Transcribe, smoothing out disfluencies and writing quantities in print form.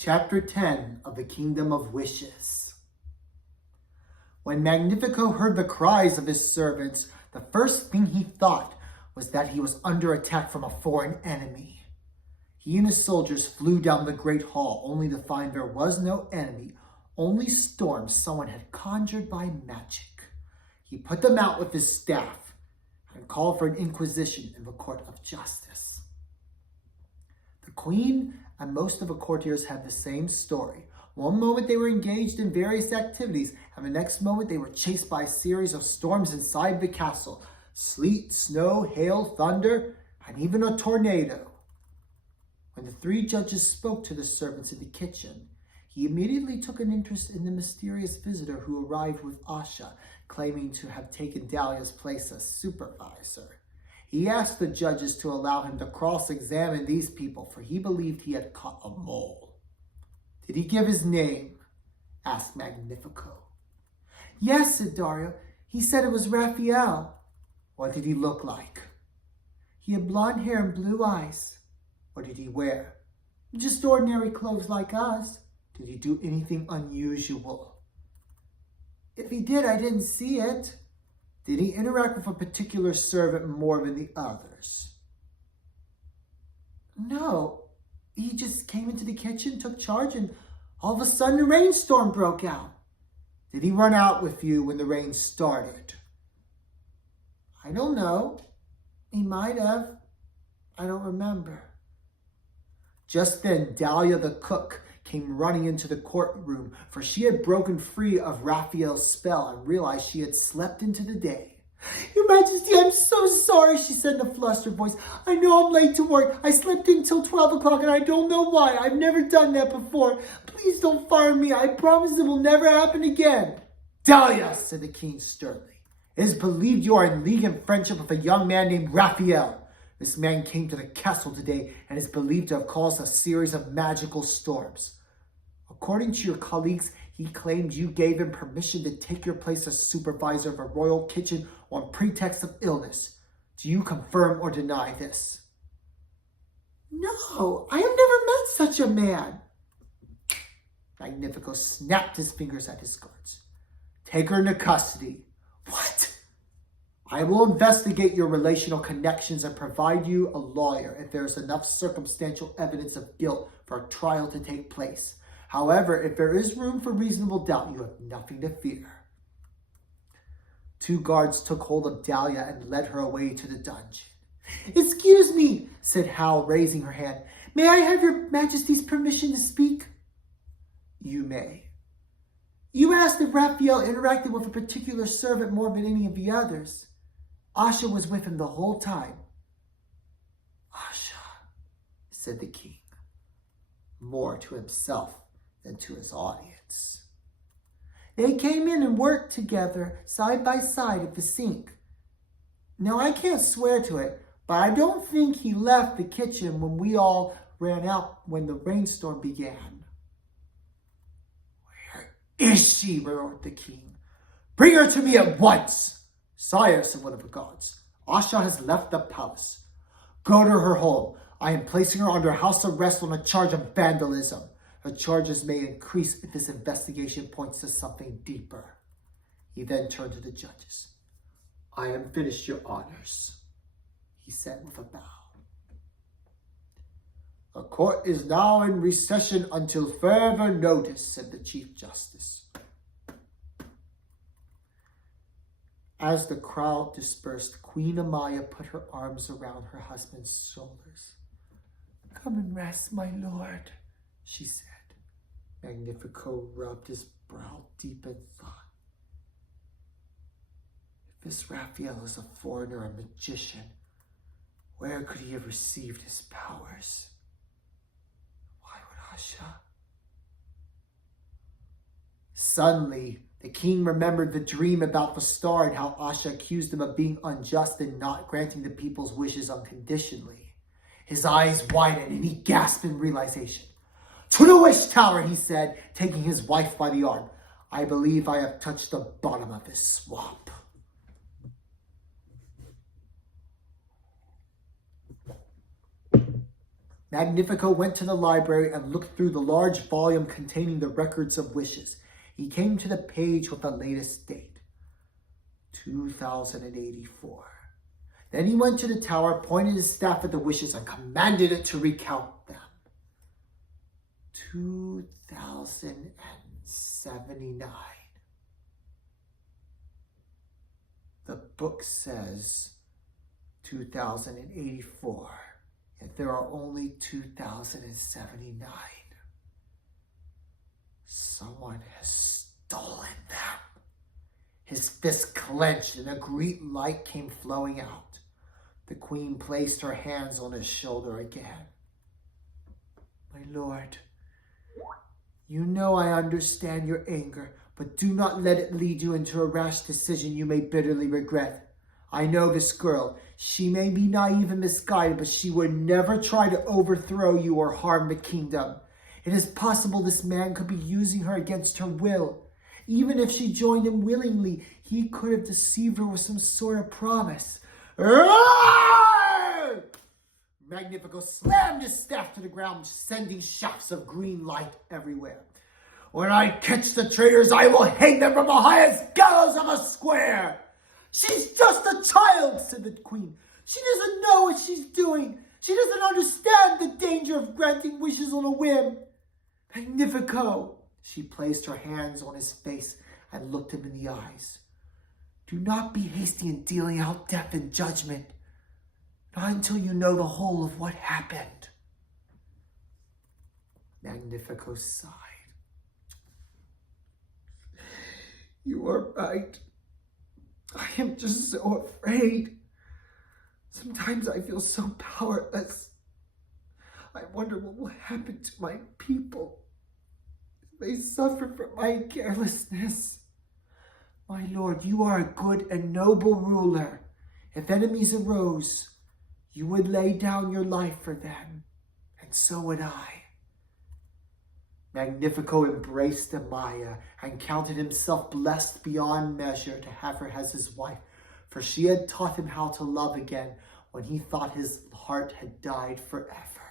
Chapter 10 of the Kingdom of Wishes. When Magnifico heard the cries of his servants, the first thing he thought was that he was under attack from a foreign enemy. He and his soldiers flew down the great hall, only to find there was no enemy, only storms someone had conjured by magic. He put them out with his staff and called for an inquisition in the court of justice. The queen and most of the courtiers had the same story. One moment they were engaged in various activities, and the next moment they were chased by a series of storms inside the castle. Sleet, snow, hail, thunder, and even a tornado. When the three judges spoke to the servants in the kitchen, he immediately took an interest in the mysterious visitor who arrived with Asha, claiming to have taken Dahlia's place as supervisor. He asked the judges to allow him to cross-examine these people, for he believed he had caught a mole. "Did he give his name?" asked Magnifico. "Yes," said Dario. "He said it was Raphael." "What did he look like?" "He had blonde hair and blue eyes." "What did he wear?" "Just ordinary clothes like us." "Did he do anything unusual?" "If he did, I didn't see it." "Did he interact with a particular servant more than the others?" "No. He just came into the kitchen, took charge, and all of a sudden a rainstorm broke out." "Did he run out with you when the rain started?" "I don't know. He might have. I don't remember." Just then, Dahlia the cook came running into the courtroom, for she had broken free of Raphael's spell and realized she had slept into the day. "Your Majesty, I'm so sorry," she said in a flustered voice. "I know I'm late to work. I slept in till 12 o'clock and I don't know why. I've never done that before. Please don't fire me. I promise it will never happen again." "Dahlia," said the king sternly, "it is believed you are in league and friendship with a young man named Raphael. This man came to the castle today and is believed to have caused a series of magical storms. According to your colleagues, he claimed you gave him permission to take your place as supervisor of a royal kitchen on pretext of illness. Do you confirm or deny this?" "No, I have never met such a man." Magnifico snapped his fingers at his guards. "Take her into custody." "What?" "I will investigate your relational connections and provide you a lawyer if there is enough circumstantial evidence of guilt for a trial to take place. However, if there is room for reasonable doubt, you have nothing to fear." 2 guards took hold of Dahlia and led her away to the dungeon. "Excuse me," said Hal, raising her hand. "May I have your Majesty's permission to speak?" "You may." "You asked if Raphael interacted with a particular servant more than any of the others. Asha was with him the whole time." "Asha," said the king, more to himself than to his audience. "They came in and worked together, side by side at the sink. Now, I can't swear to it, but I don't think he left the kitchen when we all ran out when the rainstorm began." "Where is she?" roared the king. "Bring her to me at once." "Sire," said one of the guards, "Asha has left the palace." "Go to her home. I am placing her under house arrest on a charge of vandalism. The charges may increase if this investigation points to something deeper." He then turned to the judges. "I am finished, your honors," he said with a bow. "The court is now in recession until further notice," said the Chief Justice. As the crowd dispersed, Queen Amaya put her arms around her husband's shoulders. "Come and rest, my lord," she said. Magnifico rubbed his brow deep in thought. If this Raphael is a foreigner, a magician, where could he have received his powers? Why would Asha? Suddenly, the king remembered the dream about the star and how Asha accused him of being unjust and not granting the people's wishes unconditionally. His eyes widened and he gasped in realization. "To the Wish Tower," he said, taking his wife by the arm. "I believe I have touched the bottom of this swamp." Magnifico went to the library and looked through the large volume containing the records of wishes. He came to the page with the latest date, 2084. Then he went to the tower, pointed his staff at the wishes, and commanded it to recount them. 2079. The book says 2084, yet there are only 2079. Someone has stolen them. His fist clenched and a green light came flowing out. The queen placed her hands on his shoulder again. My lord, you know I understand your anger, but do not let it lead you into a rash decision you may bitterly regret. I know this girl. She may be naive and misguided, but she would never try to overthrow you or harm the kingdom. It is possible this man could be using her against her will. Even if she joined him willingly, he could have deceived her with some sort of promise. Magnifico slammed his staff to the ground, sending shafts of green light everywhere. When I catch the traitors, I will hang them from the highest gallows of a square. She's just a child, said the queen. She doesn't know what she's doing. She doesn't understand the danger of granting wishes on a whim. Magnifico. She placed her hands on his face and looked him in the eyes. Do not be hasty in dealing out death and judgment. Not until you know the whole of what happened. Magnifico sighed. You are right. I am just so afraid. Sometimes I feel so powerless. I wonder what will happen to my people. They suffer from my carelessness. My lord, you are a good and noble ruler. If enemies arose, you would lay down your life for them, and so would I. Magnifico embraced Amaya and counted himself blessed beyond measure to have her as his wife, for she had taught him how to love again when he thought his heart had died forever.